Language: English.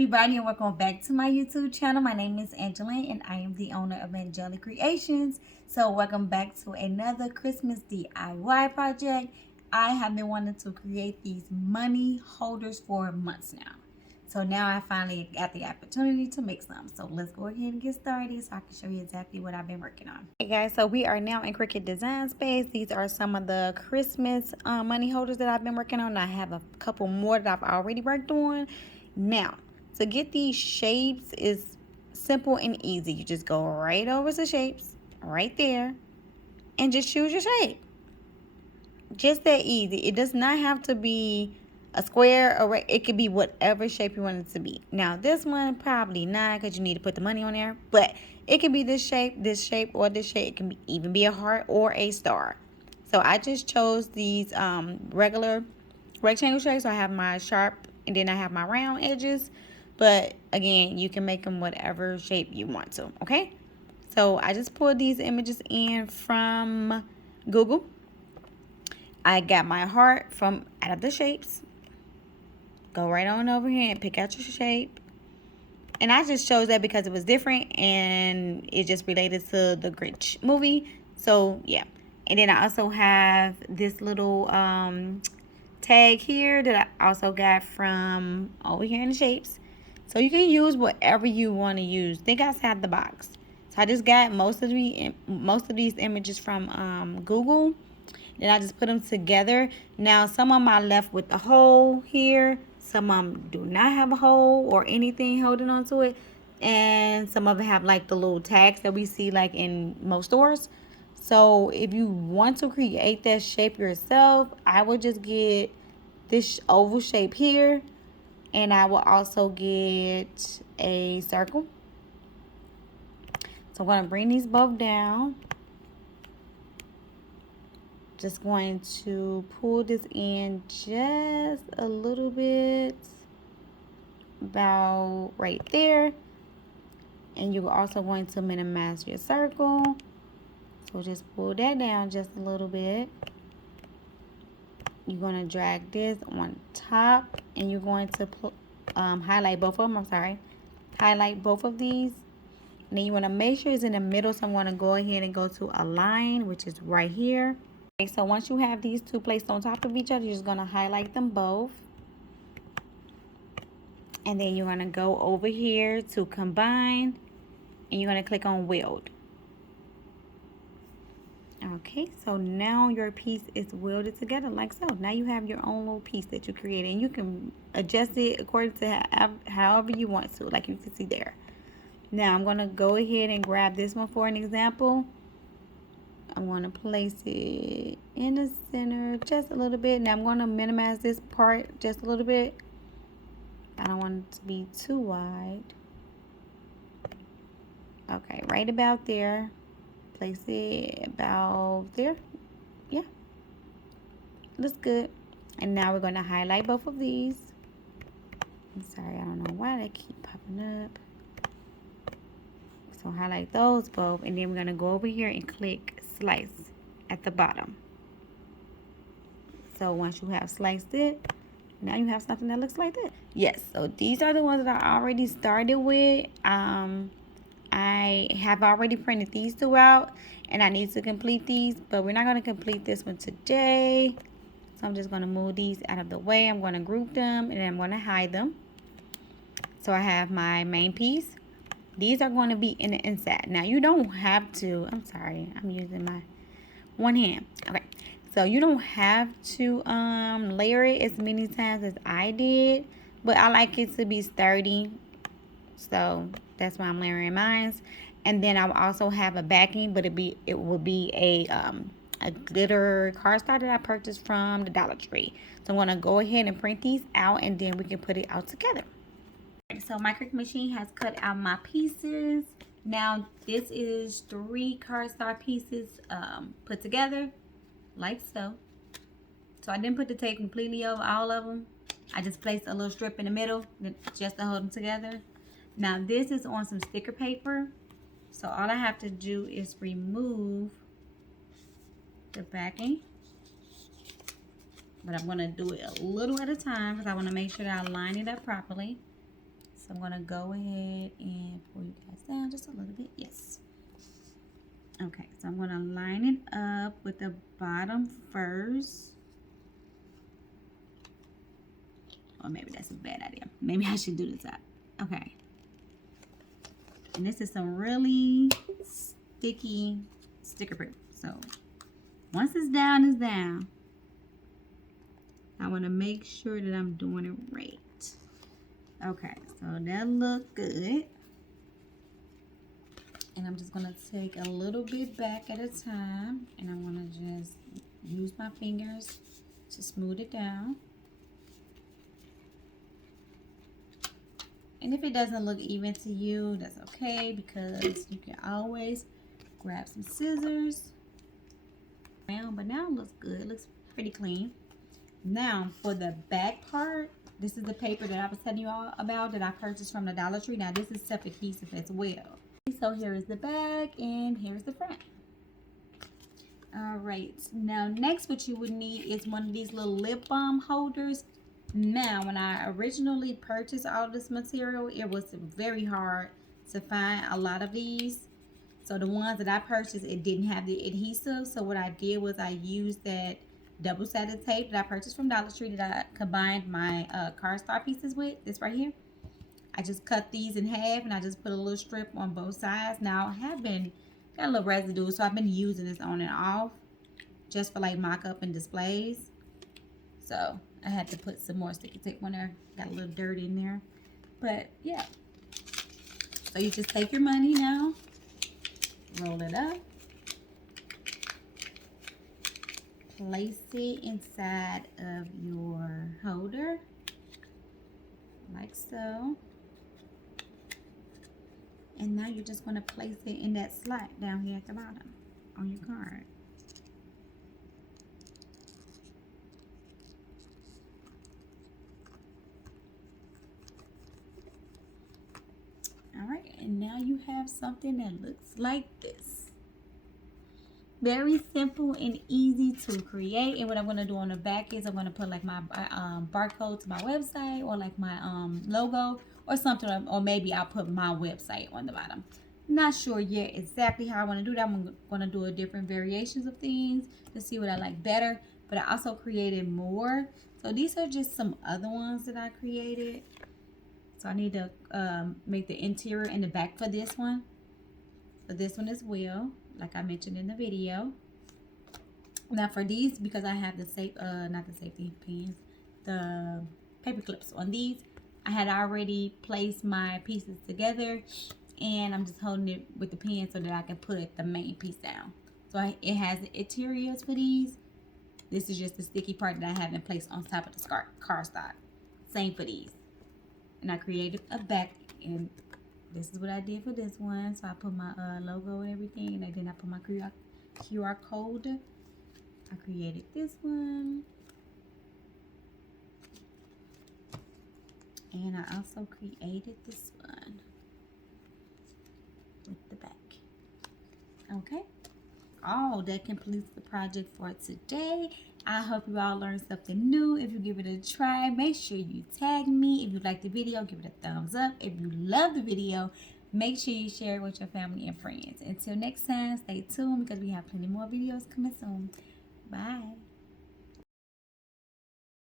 everybody, and welcome back to my YouTube channel. My name is Angeline and I am the owner of Angelic Creations. So welcome back to another Christmas DIY project. I have been wanting to create these money holders for months now. So now I finally got the opportunity to make some. So let's go ahead and get started so I can show you exactly what I've been working on. Hey guys, so we are now in Cricut Design Space. These are some of the Christmas money holders that I've been working on. I have a couple more that I've already worked on. Now, to get these shapes is simple and easy. You just go right over to shapes, right there, and just choose your shape. Just that easy. It does not have to be a square or it could be whatever shape you want it to be. Now this one probably not because you need to put the money on there, but it can be this shape, or this shape. It can even be a heart or a star. So I just chose these regular rectangle shapes. So I have my sharp and then I have my round edges, but again you can make them whatever shape you want to. Okay, so I just pulled these images in from Google. I got my heart from out of the shapes. Go right on over here and pick out your shape. And I just chose that because it was different and it just related to the Grinch movie. So yeah. And then I also have this little tag here that I also got from over here in the shapes. So you can use whatever you want to use. Think outside the box. So I just got most of these images from Google. Then I just put them together. Now some of them I left with a hole here. Some of them do not have a hole or anything holding on to it. And some of them have like the little tags that we see like in most stores. So if you want to create that shape yourself, I would just get this oval shape here. And I will also get a circle. So I'm going to bring these both down. Just going to pull this in just a little bit, about right there. And you're also going to minimize your circle. So just pull that down just a little bit. You're going to drag this on top and you're going to highlight both of them. Highlight both of these. And then you want to make sure it's in the middle. So I'm going to go ahead and go to align, which is right here. Okay, so once you have these two placed on top of each other, you're just going to highlight them both. And then you're going to go over here to combine. And you're going to click on weld. Okay, so now your piece is welded together like so. Now you have your own little piece that you created. And you can adjust it according to however you want to, like you can see there. Now I'm going to go ahead and grab this one for an example. I'm going to place it in the center just a little bit. Now I'm going to minimize this part just a little bit. I don't want it to be too wide. Okay, right about there. Place it about there. Yeah, looks good. And now we're going to highlight both of these. I'm sorry, I don't know why they keep popping up. So highlight those both, and then we're going to go over here and click slice at the bottom. So once you have sliced it, now you have something that looks like that. Yes, so these are the ones that I already started with. I have already printed these two out, and I need to complete these, but we're not going to complete this one today. So I'm just going to move these out of the way. I'm going to group them, and then I'm going to hide them. So I have my main piece. These are going to be in the inside. Now you don't have to, I'm sorry, I'm using my one hand. Okay, so you don't have to layer it as many times as I did, but I like it to be sturdy. So that's why I'm layering mine. And then I'll also have a backing, but it will be a glitter cardstock that I purchased from the Dollar Tree. So I'm going to go ahead and print these out, and then we can put it out together. So my Cricut machine has cut out my pieces. Now this is 3 cardstock pieces put together like so. So I didn't put the tape completely over all of them. I just placed a little strip in the middle just to hold them together. Now this is on some sticker paper. So all I have to do is remove the backing. But I'm going to do it a little at a time because I want to make sure that I line it up properly. So I'm going to go ahead and pull you guys down just a little bit. Yes. Okay, so I'm going to line it up with the bottom first. Or maybe that's a bad idea. Maybe I should do the top. Okay. And this is some really sticky sticker print. So once it's down, it's down. I want to make sure that I'm doing it right. Okay, so that look good. And I'm just going to take a little bit back at a time. And I'm going to just use my fingers to smooth it down. And if it doesn't look even to you, that's okay, because you can always grab some scissors. But now it looks good. It looks pretty clean. Now for the back part, this is the paper that I was telling you all about that I purchased from the Dollar Tree. Now this is self-adhesive as well. So here is the back and here's the front. Alright, now next what you would need is one of these little lip balm holders. Now when I originally purchased all this material, it was very hard to find a lot of these. So the ones that I purchased, it didn't have the adhesive. So what I did was I used that double-sided tape that I purchased from Dollar Tree that I combined my cardstock pieces with. This right here. I just cut these in half and I just put a little strip on both sides. Now I have got a little residue, so I've been using this on and off just for like mock-up and displays. So I had to put some more sticky tape on there. Got a little dirt in there. But yeah. So you just take your money now. Roll it up. Place it inside of your holder. Like so. And now you're just going to place it in that slot down here at the bottom on your card. Alright, and now you have something that looks like this. Very simple and easy to create. And what I'm going to do on the back is I'm going to put like my barcode to my website, or like my logo or something, or maybe I'll put my website on the bottom. Not sure yet exactly how I want to do that. I'm going to do a different variations of things to see what I like better. But I also created more. So these are just some other ones that I created. So I need to make the interior and the back for this one. For this one as well, like I mentioned in the video. Now for these, because I have the not the safety pins, the paper clips on these, I had already placed my pieces together, and I'm just holding it with the pen so that I can put the main piece down. So it has the interiors for these. This is just the sticky part that I haven't placed on top of the cardstock. Same for these. And I created a back, and this is what I did for this one. So I put my logo and everything, and then I put my QR code. I created this one. And I also created this one with the back. Okay. Oh, that completes the project for today. I hope you all learned something new. If you give it a try, make sure you tag me. If you like the video, give it a thumbs up. If you love the video, make sure you share it with your family and friends. Until next time, stay tuned because we have plenty more videos coming soon. Bye.